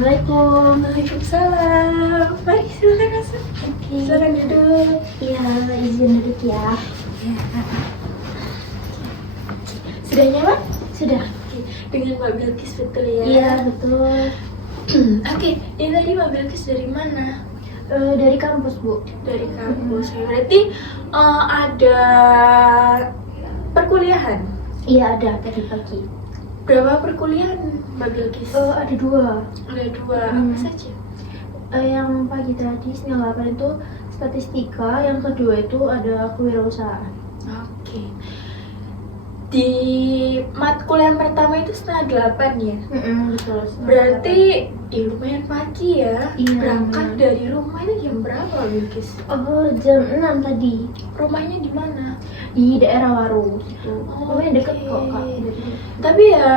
Assalamualaikum. Waalaikumsalam. Mari silakan masuk. Oke. Silakan duduk. Iya, izin duduk ya. Ya. Sudah nyaman? Sudah. Oke. Dengan Mbak Bilkis betul ya? Iya, betul. Oke. Ini tadi Mbak Bilkis dari mana? Dari kampus, Bu. Dari kampus. Berarti ada perkuliahan. Iya, ada tadi pagi. Berapa perkuliahan Mbak Bilkis? Ada dua. Ada dua. Hmm. Apa saja? Yang pagi tadi setengah 8 itu statistika, yang kedua itu ada kewirausahaan. Oke. Di matkul yang pertama itu setengah 8 ya? Betul. Berarti lumayan pagi ya? Iya, Berangkat lumayan. dari rumah itu jam berapa Bilkis? Jam 6 tadi Rumahnya di mana? di daerah Waru gitu. Lumayan deket Oke. kok, Kak. Jadi, Tapi ya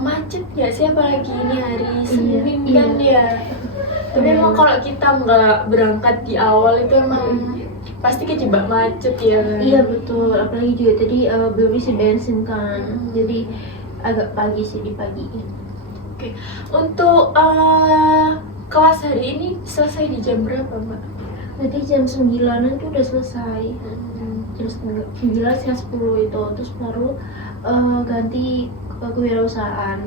macet nggak sih, apalagi ini hari Senin iya. kan ya? Tapi emang kalau kita nggak berangkat di awal itu emang pasti kejebak macet ya kan? Iya betul, apalagi juga tadi belum isi bensin kan, jadi agak pagi sih di pagi. Oke. Untuk kelas hari ini selesai di jam berapa Mbak? Nanti jam 9-an tuh udah selesai, jam 9 setengah 10 itu, terus baru ganti ke kewirausahaan.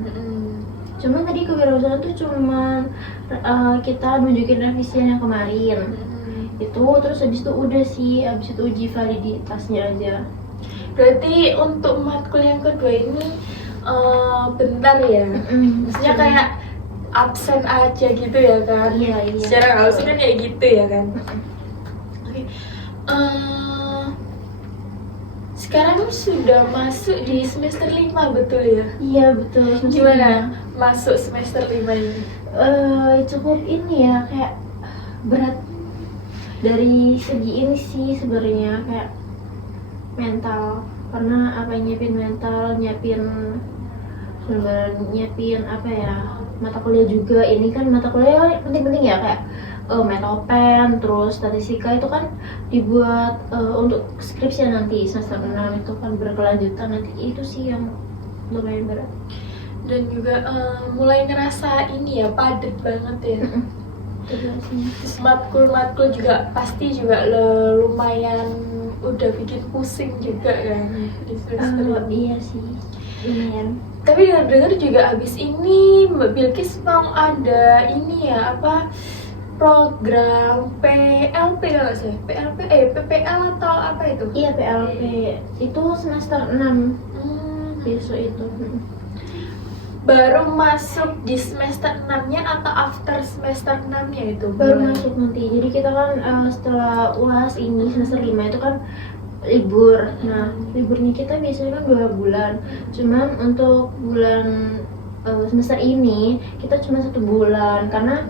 Cuman tadi kewirausahaan tuh cuman kita nunjukin revisian yang kemarin. Itu terus habis itu udah sih, habis itu uji validitasnya aja. Berarti untuk matkul yang kedua ini bentar ya? Maksudnya kayak absen aja gitu ya kan? Iya. Secara nggak langsung kan kayak gitu ya kan? Oke. Sekarang sudah masuk di semester 5 betul ya? Iya betul. Gimana masuk semester 5 ini? Cukup ini ya, kayak berat dari segi ini sih sebenarnya, kayak mental, karena apa, nyiapin mental, nyiapin apa ya, mata kuliah juga. Ini kan mata kuliah penting-penting ya, kayak metopen, terus statistika itu kan dibuat untuk skripsi nanti semester 6 itu kan berkelanjutan nanti. Itu sih yang lumayan berat. Dan juga mulai ngerasa ini ya, padat banget ya. Terus matkul juga pasti juga lumayan udah bikin pusing juga kan di semester ini. Iya sih, lumayan. Tapi dengar juga abis ini Mbak Bilkis mau ada ini ya, apa, program PLP nggak sih? PPL atau apa itu? Iya, PLP itu semester 6 besok itu. Baru masuk di semester 6-nya atau after semester 6-nya itu? Baru masuk nanti. Jadi kita kan setelah UAS ini semester 5 itu kan libur. Nah, liburnya kita biasanya kan 2 bulan. Cuman untuk bulan semester ini kita cuma 1 bulan karena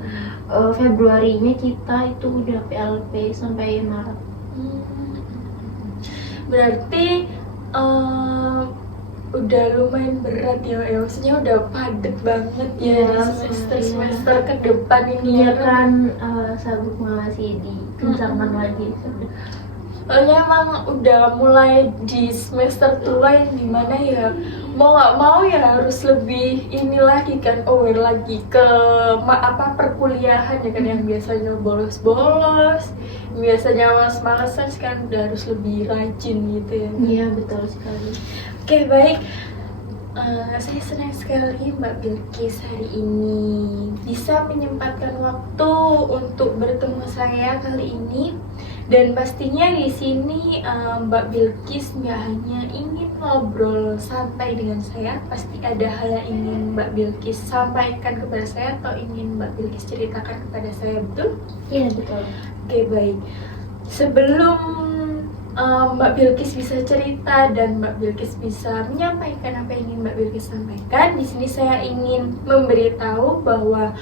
Februarinya kita itu udah PLP sampai Maret. Berarti udah lumayan berat ya, maksudnya udah padat banget ya di semester ke depan ini Iya ya kan, sabuk masih dikencangkan lagi. Soalnya emang udah mulai di semester tua yang dimana ya mau nggak mau ya harus lebih ini lagi kan, aware lagi ke perkuliahan ya kan, yang biasanya bolos-bolos, biasanya males-malesan, sekarang udah harus lebih rajin gitu ya. Iya betul sekali. Oke, baik. Saya senang sekali Mbak Bilkis hari ini bisa menyempatkan waktu untuk bertemu saya kali ini. Dan pastinya di sini Mbak Bilkis nggak hanya ingin ngobrol santai dengan saya, pasti ada hal yang ingin Mbak Bilkis sampaikan kepada saya atau ingin Mbak Bilkis ceritakan kepada saya, betul? Iya betul. Oke, baik. Sebelum Mbak Bilkis bisa cerita dan Mbak Bilkis bisa menyampaikan apa yang ingin Mbak Bilkis sampaikan, di sini saya ingin memberitahu bahwa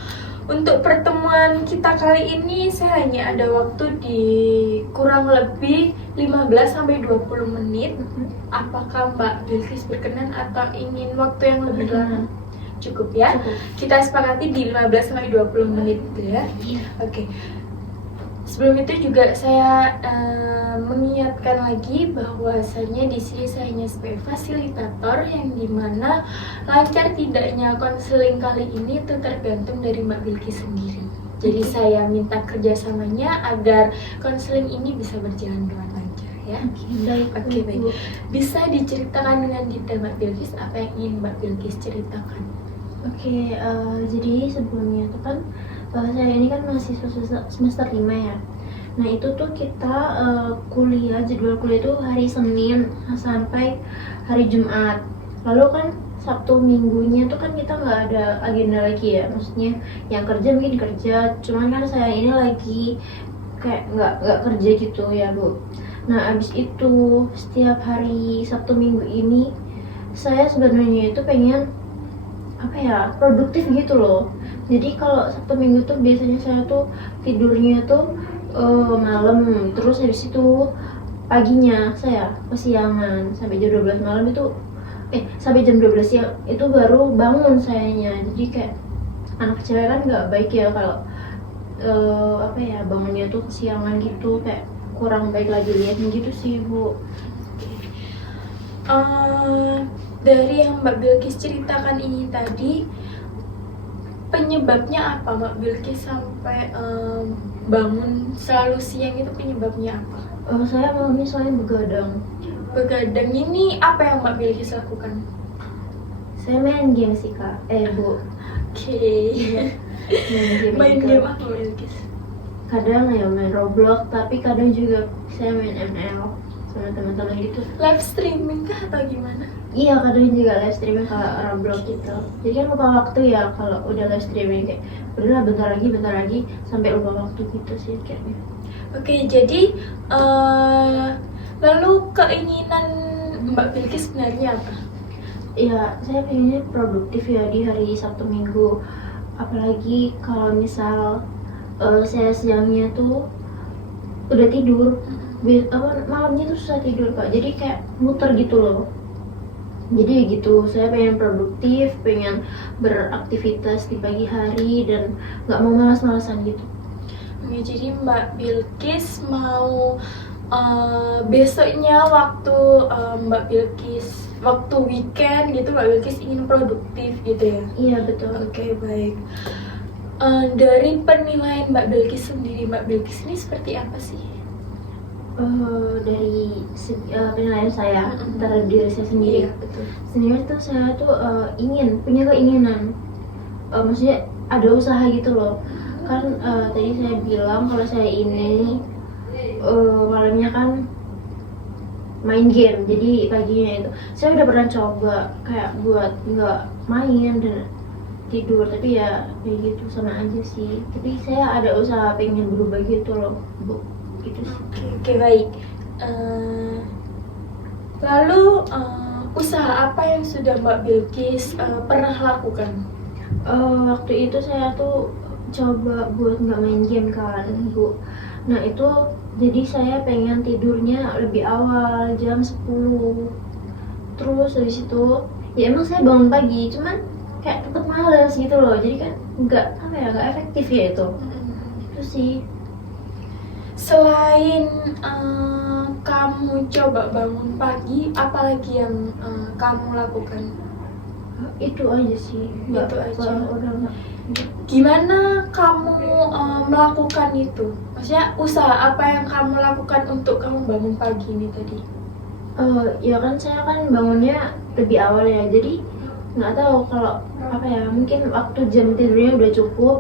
untuk pertemuan kita kali ini saya hanya ada waktu di kurang lebih 15-20 menit. Apakah Mbak Bilkis berkenan atau ingin waktu yang lebih lama? Cukup ya? Cukup. Kita sepakati di 15-20 menit gitu ya. Iya. Oke. Sebelum itu juga saya mengingatkan lagi bahwasanya di sini saya hanya sebagai fasilitator yang dimana lancar tidaknya konseling kali ini itu tergantung dari Mbak Bilkis sendiri. Jadi saya minta kerjasamanya agar konseling ini bisa berjalan dengan lancar ya. Oke, baik. Bisa diceritakan dengan detail Mbak Bilkis apa yang ingin Mbak Bilkis ceritakan? Oke, jadi sebelumnya itu kan saya ini kan mahasiswa semester 5 ya. Nah itu tuh kita jadwal kuliah itu hari Senin sampai hari Jumat. Lalu kan Sabtu Minggunya tuh kan kita nggak ada agenda lagi ya. Maksudnya yang kerja mungkin kerja, cuman kan saya ini lagi kayak nggak kerja gitu ya Bu. Nah abis itu setiap hari Sabtu Minggu ini saya sebenarnya itu pengen produktif gitu loh. Jadi kalau Sabtu Minggu tuh biasanya saya tuh tidurnya tuh malam, terus habis itu paginya saya kesiangan sampai jam 12 malam itu sampai jam 12 siang itu baru bangun sayanya. Jadi kayak anak cewek kan nggak baik ya kalau bangunnya tuh kesiangan gitu, kayak kurang baik lagi liatnya gitu sih Bu. Dari yang Mbak Bilkis ceritakan ini tadi, penyebabnya apa Mbak Bilkis sampai bangun selalu siang, itu penyebabnya apa? Saya malamnya soalnya begadang. Begadang ini apa yang Mbak Bilkis lakukan? Saya main game sih Kak, Bu. Oke. Main Game apa Mbak Bilkis? Kadang ya main Roblox, tapi kadang juga saya main ML sama teman-teman gitu. Live streaming kah atau gimana? Iya, kadang juga live streaming kalau Roblox gitu. Jadi kan lupa waktu ya kalau udah live streaming, kayak udahlah bentar lagi sampai lupa waktu gitu sih kayaknya. Oke, jadi lalu keinginan Mbak Bilkis sebenarnya apa? Ya, saya pengennya produktif ya di hari Sabtu Minggu. Apalagi kalau misal saya siangnya tuh udah tidur, malamnya tuh susah tidur Kak. Jadi kayak muter gitu loh. Jadi gitu, saya pengen produktif, pengen beraktivitas di pagi hari dan nggak mau malas-malasan gitu. Oke, jadi Mbak Bilkis mau besoknya waktu Mbak Bilkis waktu weekend gitu Mbak Bilkis ingin produktif gitu ya? Iya betul. Oke, baik. Dari penilaian Mbak Bilkis sendiri, Mbak Bilkis ini seperti apa sih? Dari penilaian saya terhadap diri saya sendiri. Iya, betul. Sebenarnya tuh saya tuh punya keinginan, maksudnya ada usaha gitu loh. Kan tadi saya bilang kalau saya ini malamnya kan main game, jadi paginya itu saya udah pernah coba kayak buat nggak main dan tidur, tapi ya kayak gitu sama aja sih. Tapi saya ada usaha pengen berubah gitu loh Bu, gitu sih. Oke, baik. Lalu usaha apa yang sudah Mbak Bilkis pernah lakukan? Waktu itu saya tuh coba buat nggak main game kan Bu. Nah itu jadi saya pengen tidurnya lebih awal jam 10. Terus dari situ ya emang saya bangun pagi, cuman kayak tetap males gitu loh. Jadi kan nggak efektif ya itu. Itu sih. Selain kamu coba bangun pagi, apalagi yang kamu lakukan? Itu aja sih. Itu aja. Udah nggak. Gimana kamu melakukan itu? Maksudnya usaha apa yang kamu lakukan untuk kamu bangun pagi ini tadi? Ya kan saya kan bangunnya lebih awal ya, jadi nggak tahu kalau mungkin waktu jam tidurnya udah cukup,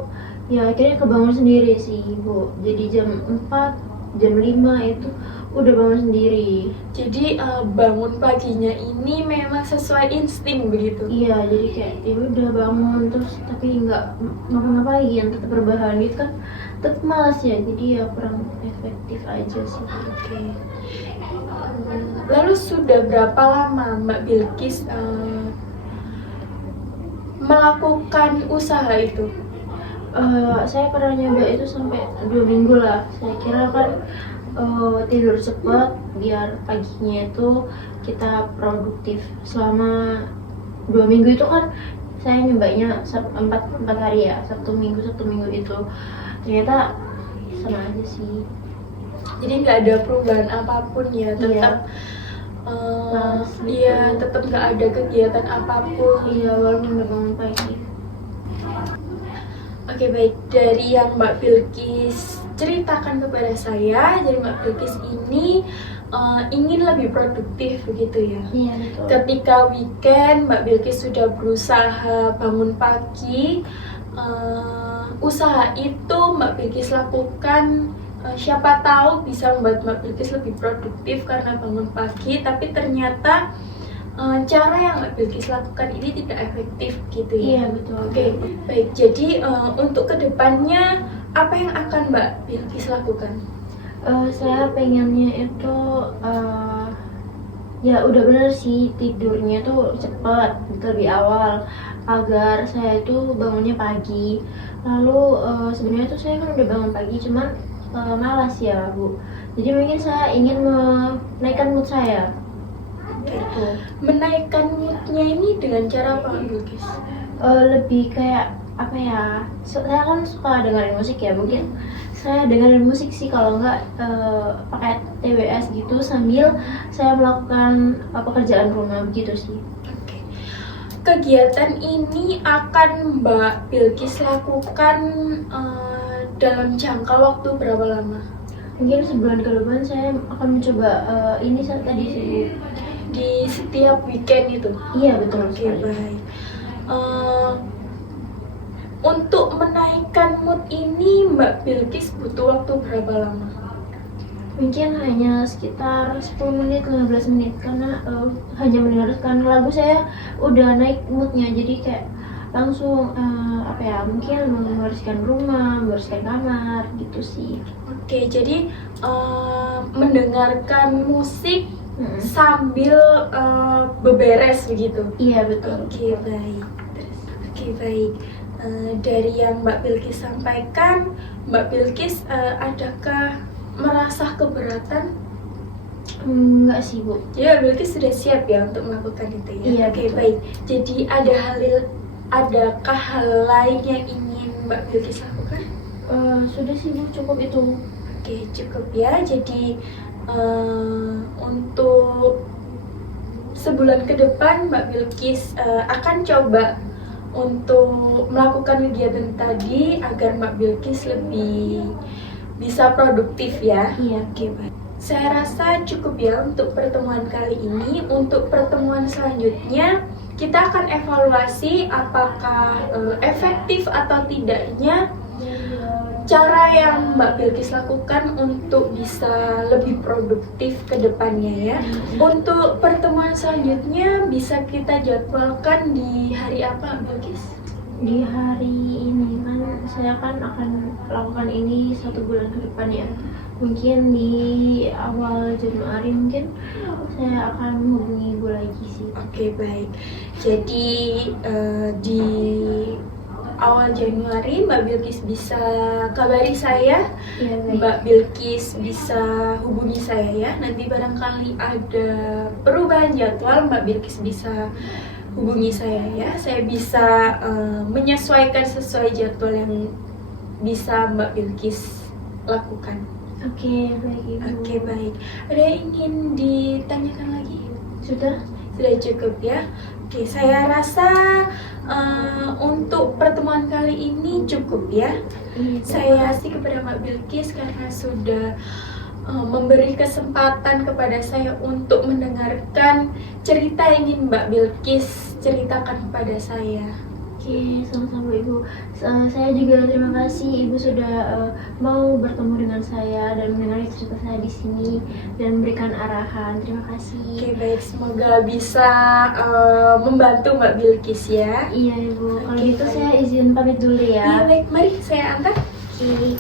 ya akhirnya kebangun sendiri sih Bu. Jadi jam 4, jam 5 itu udah bangun sendiri. Jadi bangun paginya ini memang sesuai insting begitu? Iya, jadi kayak ya udah bangun terus tapi nggak ngapa-ngapain, tetap berbahan gitu kan, tetap malas ya, jadi ya kurang efektif aja sih. Oke. Lalu sudah berapa lama Mbak Bilkis melakukan usaha itu? Saya pernah nyoba itu sampai 2 minggu lah. Saya kira kan tidur cepat biar paginya itu kita produktif. Selama 2 minggu itu kan saya nyobanya 4 hari ya, Sabtu Minggu itu ternyata sama aja sih. Jadi nggak ada perubahan apapun ya, tetap Males gitu. iya, tetap nggak ada kegiatan apapun. Iya, walaupun udah bangun pagi. Oke, baik, dari yang Mbak Bilkis ceritakan kepada saya, jadi Mbak Bilkis ini ingin lebih produktif begitu ya. Iya, betul. Ketika weekend Mbak Bilkis sudah berusaha bangun pagi, usaha itu Mbak Bilkis lakukan, siapa tahu bisa membuat Mbak Bilkis lebih produktif karena bangun pagi, tapi ternyata cara yang Mbak Bilkis lakukan ini tidak efektif gitu ya. Iya, betul. Oke, baik. Jadi untuk kedepannya apa yang akan Mbak Bilkis lakukan? Saya pengennya itu ya udah bener sih, tidurnya tuh cepet, lebih awal, agar saya itu bangunnya pagi. Lalu sebenarnya tuh saya kan udah bangun pagi, cuman malas ya Bu. Jadi mungkin saya ingin menaikkan mood saya. Gitu. Menaikkan moodnya ini dengan cara apa Mbak Bilkis? Lebih kayak apa ya? Saya kan suka dengerin musik ya, mungkin saya dengerin musik sih, kalau enggak pakai TWS gitu sambil saya melakukan pekerjaan rumah begitu sih. Oke. Kegiatan ini akan Mbak Bilkis lakukan dalam jangka waktu berapa lama? Mungkin sebulan ke depan saya akan mencoba ini saat tadi sih Bu. Di setiap weekend itu? Iya, betul Oke, sekali. baik. Untuk menaikkan mood ini Mbak Bilkis butuh waktu berapa lama? Mungkin hanya sekitar 10 menit, 15 menit, karena hanya mendengarkan lagu saya udah naik moodnya, jadi kayak langsung apa ya, mungkin membersihkan rumah, membersihkan kamar gitu sih. Oke, jadi mendengarkan musik sambil beberes begitu? Iya, betul. Oke, baik. Oke, baik. Dari yang Mbak Bilkis sampaikan, Mbak Bilkis adakah merasa keberatan? Enggak sih Bu. Jadi Mbak Bilkis sudah siap ya untuk melakukan itu ya? Iya, Oke, betul. baik. Jadi adakah hal lain yang ingin Mbak Bilkis lakukan? Sudah sih Bu, cukup itu. Oke, cukup ya. Jadi untuk sebulan ke depan Mbak Bilkis akan coba untuk melakukan kegiatan tadi agar Mbak Bilkis lebih bisa produktif ya. Iya. Oke, baik. Saya rasa cukup ya untuk pertemuan kali ini. Untuk pertemuan selanjutnya kita akan evaluasi apakah efektif atau tidaknya cara yang Mbak Bilkis lakukan untuk bisa lebih produktif ke depannya ya. Untuk pertemuan selanjutnya bisa kita jadwalkan di hari apa Mbak Bilkis? Di hari ini kan saya akan lakukan ini 1 bulan ke depan ya. Mungkin di awal Januari mungkin saya akan menghubungi Ibu lagi sih. Oke, baik. Jadi di awal Januari Mbak Bilkis bisa kabari saya. Iya, baik. Mbak Bilkis bisa hubungi saya ya. Nanti barangkali ada perubahan jadwal, Mbak Bilkis bisa hubungi saya ya. Saya bisa menyesuaikan sesuai jadwal yang bisa Mbak Bilkis lakukan. Oke, baik Ibu. Oke, baik. Ada yang ingin ditanyakan lagi? Sudah? Sudah cukup ya. Oke, saya rasa untuk pertemuan kali ini cukup ya. Iya. Saya kasih kepada Mbak Bilkis karena sudah memberi kesempatan kepada saya untuk mendengarkan cerita yang ingin Mbak Bilkis ceritakan kepada saya. Oke, sama-sama Ibu. Saya juga terima kasih Ibu sudah mau bertemu dengan saya dan mendengar cerita saya di sini dan memberikan arahan. Terima kasih. Oke, baik, semoga bisa membantu Mbak Bilkis ya. Iya Ibu. Kalau Oke, gitu baik. saya izin pamit dulu Iya, ya. baik, mari saya antar. Oke.